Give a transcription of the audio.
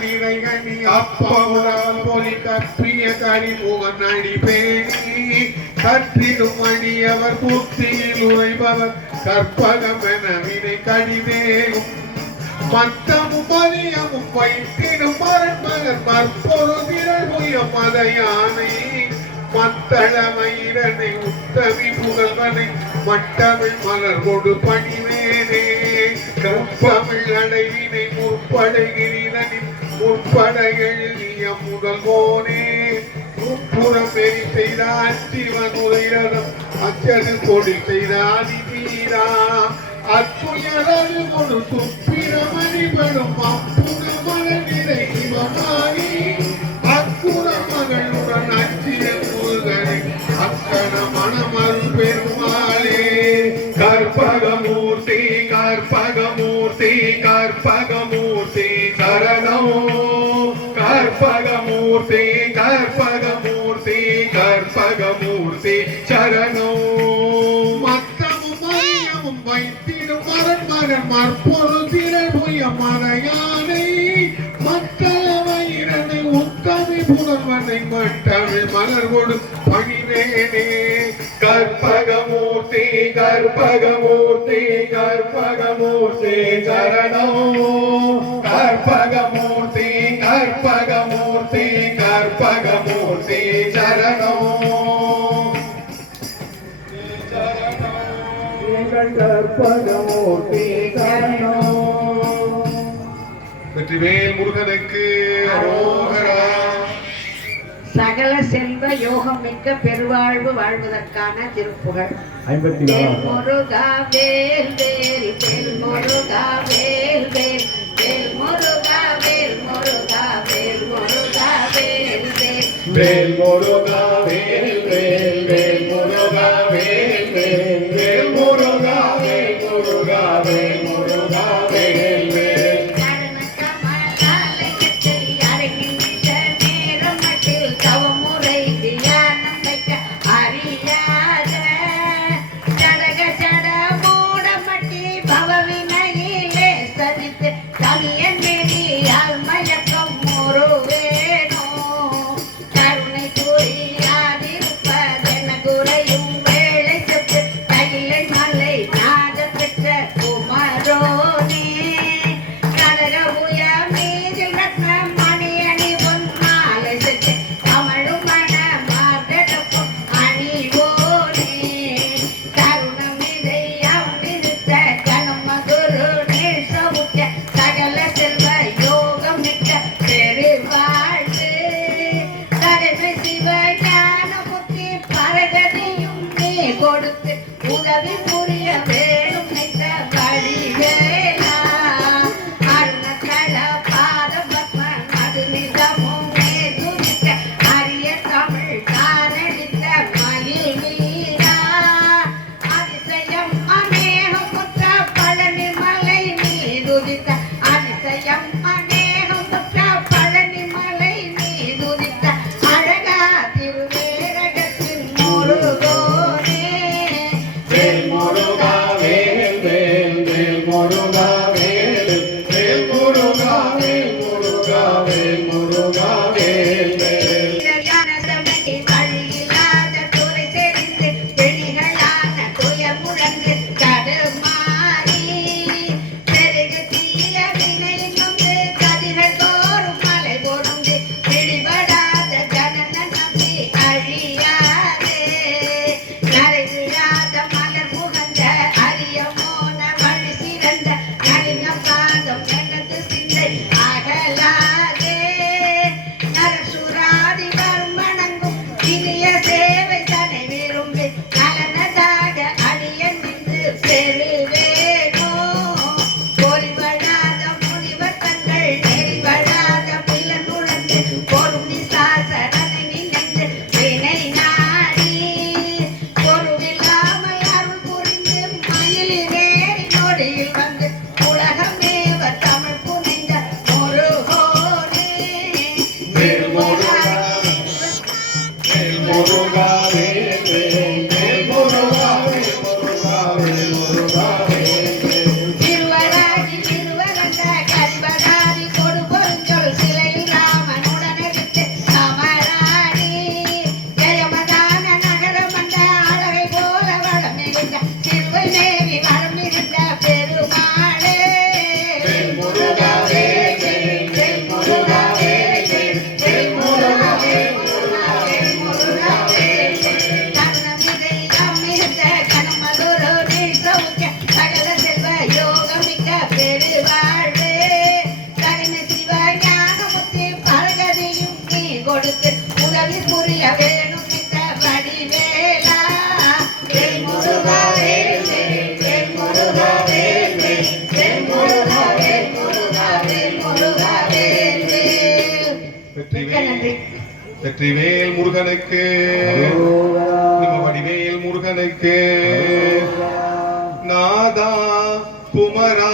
நிறைகனி அப்பமுடல் பொலி கற்பிய கரிமுகன் அடிபேணி கற்றிடும் அடியவர் புத்தியில் உரைபவர் கற்பகமென வினை கடிதேகும் மத்தமும் மதியமும் வைத்திடும் மரண்மகன் மற்பொரு திரள் புய மத யானை மத்தளமயிரனை உத்தவி புகழ்வனை மட்டமிழ் மலர் கொடு பணிவேனே கற்பமிழ் அடைவினை முற்படைகிறீரனின் முற்பட எழுதிய முதல்வோனே முப்புறம் வெறி செய்த அச்சிவன் உரைரதம் அச்சது கொடி செய்த அதிவீரா அத்துயரது கொடு சுப்பிரமணிபடும் அப்புற மலநிலை இவமானி அக்குற மகளுடன் அச்சிய முருகனை அக்கண மணமருள் பெருமாளே கற்பகமூர்த்தி கற்பகமூர்த்தி கற்பகமூர்த்தி சரணம் கற்பகமூர்த்தி கற்பகமூர்த்தி கற்பகமூர்த்தி சரணம் மத்தமும் மையமும் வைத்திடும் மரண்மகன் மற்பொரு திரள் புய மலையானை மக்கள வயிறனை உத்தமி புலவனை மட்டமிழ் மலர் கொடு பணிவேனே கற்பகமூர்த்தி கற்பகமூர்த்தி கற்பகமூர்த்தி சரணம் கற்பகமூர்த்தி கற்பகமூர்த்தி கற்பகமூர்த்தி சரணம் கற்பகமூர்த்தி சரணம் வெற்றிவேல் முருகனுக்கு அரோகரா. சகல செல்வ யோகம் மிக்க பெருவாழ்வு வாழ்வதற்கான திருப்புகழ். வேல் முருகா வேல் வேல் வேல் முருகா வேல் வேல் வேல் முருகா வேல் முருகா வேல் முருகா வேல் வேல் வேல் முருகா வேல் வேல் வேல் முருகா வேல் வேல் வேல் முருகா வேல் முருகா வேல் முருகா வேல் வேல் உதவி புரிய வேணும் வழிவேலா அருணக்கட பாத பத்ம அது நிதமும் துதிக்க அரிய தமிழ் காரணித்த மயில் வீரா அதிசயம் அநேகம் முற்ற பழனி மலை மீதுதித்த அதிசயம் அநேகம் முற்ற பழனி மலை மீதுதித்த அழகா திருவேரகத்தின் முருகோ நரசுர வெற்றிவேல் முருகனுக்கு நம்ம வடிவேல் முருகனுக்கு நாதா குமரா